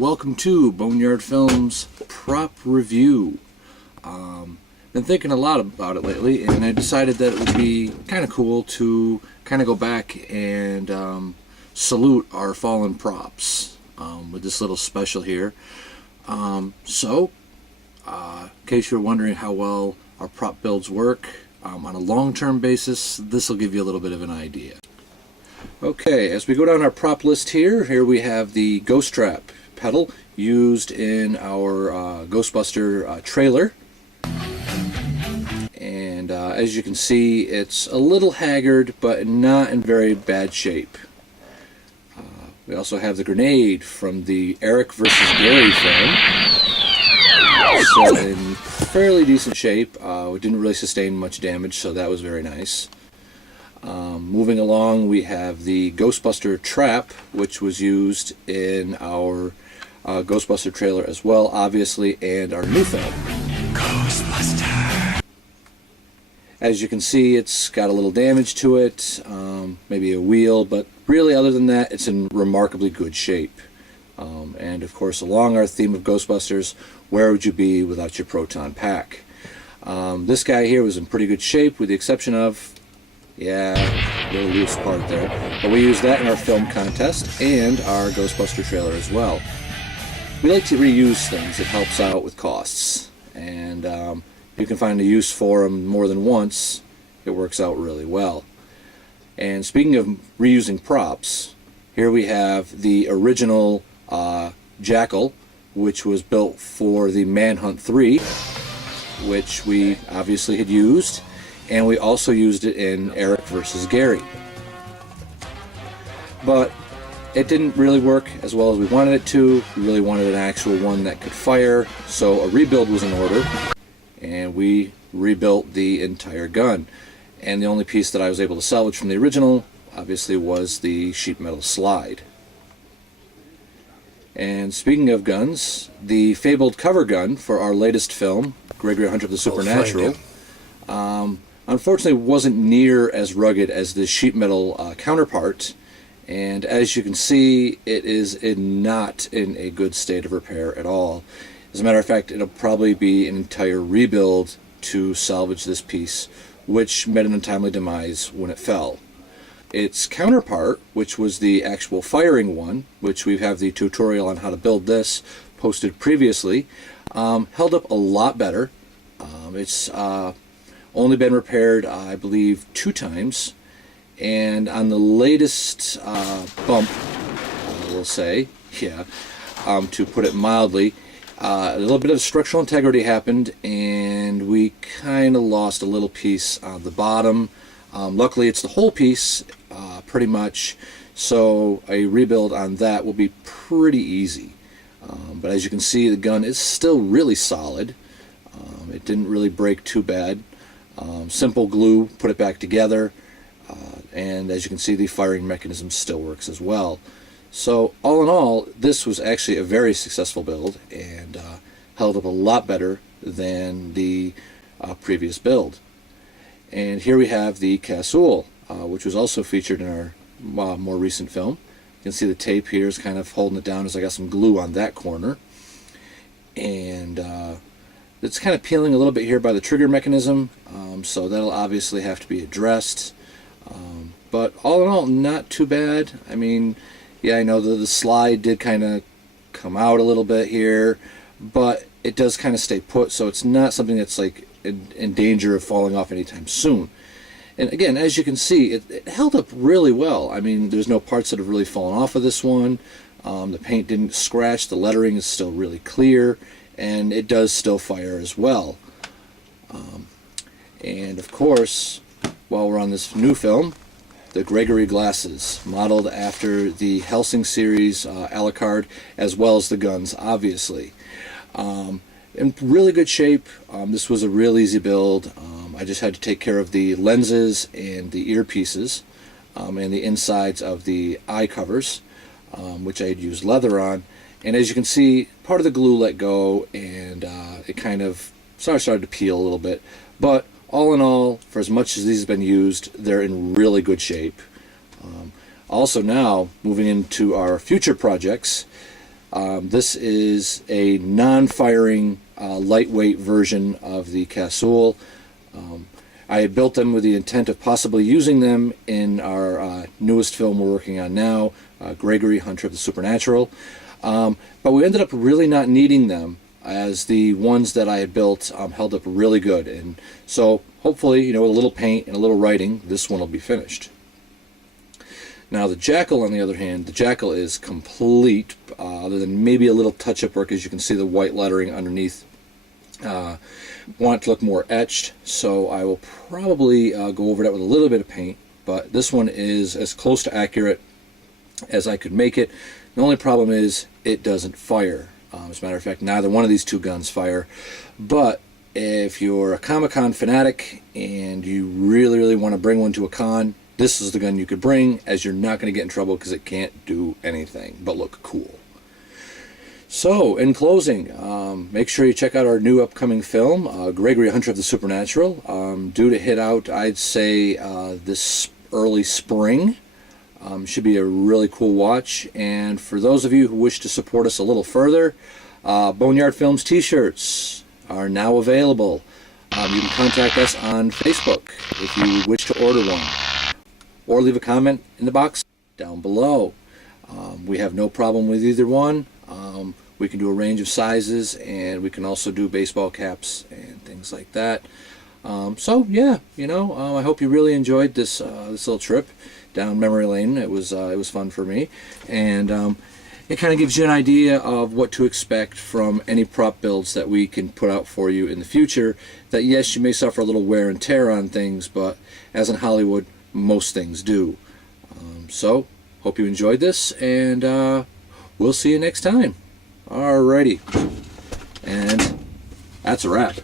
welcome to Boneyard Films Prop Review. Been thinking a lot about it lately, and I decided that it would be kind of cool to kind of go back and salute our fallen props with this little special here. In case you're wondering how well our prop builds work on a long-term basis, this will give you a little bit of an idea. Okay, as we go down our prop list here we have the Ghost Trap pedal used in our Ghostbuster trailer. And as you can see, it's a little haggard, but not in very bad shape. We also have the grenade from the Eric versus Gary film. So in fairly decent shape. It didn't really sustain much damage, so that was very nice. Moving along, we have the Ghostbuster trap, which was used in our Ghostbuster trailer as well, obviously, and our new film. Ghostbuster! As you can see, it's got a little damage to it, maybe a wheel, but really other than that, it's in remarkably good shape. And of course, along our theme of Ghostbusters, where would you be without your proton pack? This guy here was in pretty good shape, with the exception of, a little loose part there. But we used that in our film contest and our Ghostbuster trailer as well. We like to reuse things. It helps out with costs. And if you can find a use for them more than once, it works out really well. And speaking of reusing props, here we have the original Jackal, which was built for the Manhunt 3, which we obviously had used, and we also used it in Eric versus Gary. But it didn't really work as well as we wanted it to. We really wanted an actual one that could fire, so a rebuild was in order, and we rebuilt the entire gun. And the only piece that I was able to salvage from the original, obviously, was the sheet metal slide. And speaking of guns, the fabled cover gun for our latest film, Gregory Hunter of the Supernatural, unfortunately wasn't near as rugged as the sheet metal counterpart. And as you can see, it is not in a good state of repair at all. As a matter of fact, it'll probably be an entire rebuild to salvage this piece, which met an untimely demise when it fell. Its counterpart, which was the actual firing one, which we have the tutorial on how to build this posted previously, held up a lot better. It's only been repaired, I believe, 2 times. And on the latest bump, we'll say, to put it mildly, a little bit of structural integrity happened, and we kind of lost a little piece on the bottom. Luckily, it's the whole piece, pretty much, so a rebuild on that will be pretty easy. But as you can see, the gun is still really solid. It didn't really break too bad. Simple glue, put it back together, and as you can see, the firing mechanism still works as well. So all in all, this was actually a very successful build, and held up a lot better than the previous build. And here we have the Casoul, which was also featured in our more recent film. You can see the tape here is kind of holding it down as I got some glue on that corner. And it's kind of peeling a little bit here by the trigger mechanism, so that'll obviously have to be addressed. But all in all, not too bad. I mean, I know the slide did kind of come out a little bit here, but it does kind of stay put, so it's not something that's like in danger of falling off anytime soon. And again, as you can see, it held up really well. I mean, there's no parts that have really fallen off of this one. The paint didn't scratch, the lettering is still really clear, and it does still fire as well. And of course, while we're on this new film, the Gregory glasses, modeled after the Helsing series Alucard, as well as the guns, obviously. In really good shape. This was a real easy build. I just had to take care of the lenses and the earpieces and the insides of the eye covers, which I had used leather on. And as you can see, part of the glue let go, and it kind of started to peel a little bit. But all in all, for as much as these have been used, they're in really good shape. Also now, moving into our future projects, This is a non-firing, lightweight version of the Casoul. I had built them with the intent of possibly using them in our newest film we're working on now, Gregory, Hunter of the Supernatural. But we ended up really not needing them, as the ones that I had built held up really good. And so hopefully, with a little paint and a little writing, this one will be finished. Now the Jackal, on the other hand, the Jackal is complete, other than maybe a little touch-up work. As you can see, the white lettering underneath. Want it to look more etched, so I will probably go over that with a little bit of paint, but this one is as close to accurate as I could make it. The only problem is it doesn't fire. As a matter of fact, neither one of these two guns fire, but if you're a Comic-Con fanatic and you really want to bring one to a con, this is the gun you could bring, as you're not going to get in trouble because it can't do anything but look cool. So, in closing, make sure you check out our new upcoming film, Gregory, Hunter of the Supernatural, due to hit out, I'd say, this early spring. Should be a really cool watch. And for those of you who wish to support us a little further, Boneyard Films t-shirts are now available. You can contact us on Facebook if you wish to order one, or leave a comment in the box down below. We have no problem with either one. We can do a range of sizes, and we can also do baseball caps and things like that. So yeah, I hope you really enjoyed this little trip down memory lane. It was fun for me, and it kind of gives you an idea of what to expect from any prop builds that we can put out for you in the future. That yes, you may suffer a little wear and tear on things, but as in Hollywood, most things do. So hope you enjoyed this, and we'll see you next time. Alrighty, and that's a wrap.